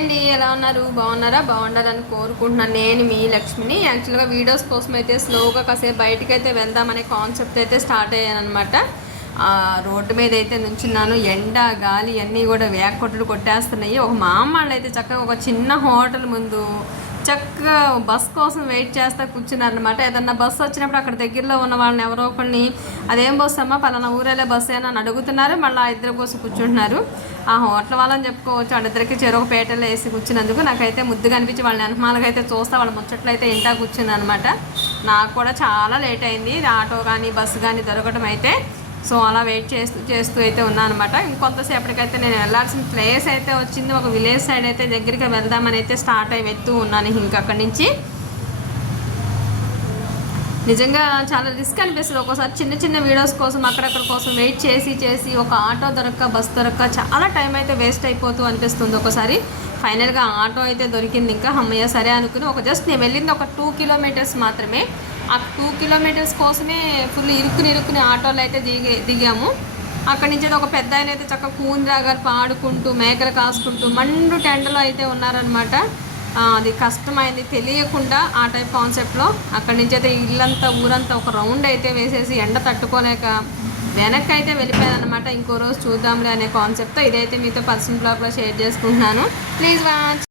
అండి ఎలా ఉన్నారు? బాగున్నారా? బాగుండాలని కోరుకుంటున్నాను నేను మీ లక్ష్మిని. యాక్చువల్గా వీడియోస్ కోసం అయితే స్లోగా కాసేపు బయటకు అయితే వెళ్దామనే కాన్సెప్ట్ అయితే స్టార్ట్ అయ్యాను అనమాట రోడ్డు మీద అయితే నుంచున్నాను. ఎండ గాలి అన్నీ కూడా వేగ కొట్టుడు కొట్టేస్తున్నాయి. ఒక మా వాళ్ళు అయితే చక్కగా ఒక చిన్న హోటల్ ముందు చక్కగా బస్ కోసం వెయిట్ చేస్తా కూర్చున్నారనమాట ఏదన్నా బస్సు వచ్చినప్పుడు అక్కడ దగ్గరలో ఉన్న వాళ్ళని ఎవరో ఒకరిని అదేం బస్సు అమ్మా పలానా ఊరేలే బస్సు అని అడుగుతున్నారు. మళ్ళీ ఆ ఇద్దరు కోసం కూర్చుంటున్నారు. ఆ హోటల్ వాళ్ళని చెప్పుకోవచ్చు. వాళ్ళిద్దరికి చెరొక పేటలో వేసి కూర్చున్నందుకు నాకైతే ముద్దుగా అనిపించి వాళ్ళని వెనకమాలగా అయితే చూస్తా వాళ్ళ ముచ్చట్లు అయితే ఇంటా కూర్చున్నాను అనమాట నాకు కూడా చాలా లేట్ అయింది. ఆటో కానీ బస్సు కానీ దొరకడం అయితే సో అలా వెయిట్ చేస్తూ చేస్తూ అయితే ఉన్నాను అనమాట ఇంకొంతసేపటికైతే నేను వెళ్ళాల్సిన ప్లేస్ అయితే వచ్చింది. ఒక విలేజ్ సైడ్ అయితే దగ్గరికి వెళ్దామని అయితే స్టార్ట్ అయి వెళ్తూ ఉన్నాను ఇంక అక్కడి నుంచి. నిజంగా చాలా రిస్క్ అనిపిస్తుంది. ఒక్కోసారి చిన్న చిన్న వీడియోస్ కోసం అక్కడక్కడ కోసం వెయిట్ చేసి చేసి ఒక ఆటో దొరక్క బస్ దొరక్క చాలా టైం అయితే వేస్ట్ అయిపోతూ అనిపిస్తుంది. ఒకసారి ఫైనల్గా ఆటో అయితే దొరికింది. ఇంకా అమ్మయ్య సరే అనుకుని ఒక జస్ట్ నేను వెళ్ళింది ఒక టూ కిలోమీటర్స్ మాత్రమే. ఆ టూ కిలోమీటర్స్ కోసమే ఫుల్ ఇరుక్కుని ఇరుక్కుని ఆటోలు అయితే దిగే దిగాము. అక్కడి నుంచి ఒక పెద్ద ఆయన అయితే చక్కగా కూంద్రాగారు పాడుకుంటూ మేకలు కాసుకుంటూ మండు టెండలో అయితే ఉన్నారనమాట అది కష్టమైంది తెలియకుండా ఆ టైప్ కాన్సెప్ట్లో అక్కడి నుంచి అయితే ఇల్లంతా ఊరంతా ఒక రౌండ్ అయితే వేసేసి ఎండ తట్టుకోలేక వెనక్కి అయితే వెళ్ళిపోయాను అనమాట ఇంకో రోజు చూద్దాంలే అనే కాన్సెప్ట్తో ఇదైతే మీతో పర్సనల్ బ్లాగ్లో షేర్ చేసుకుంటున్నాను. Please watch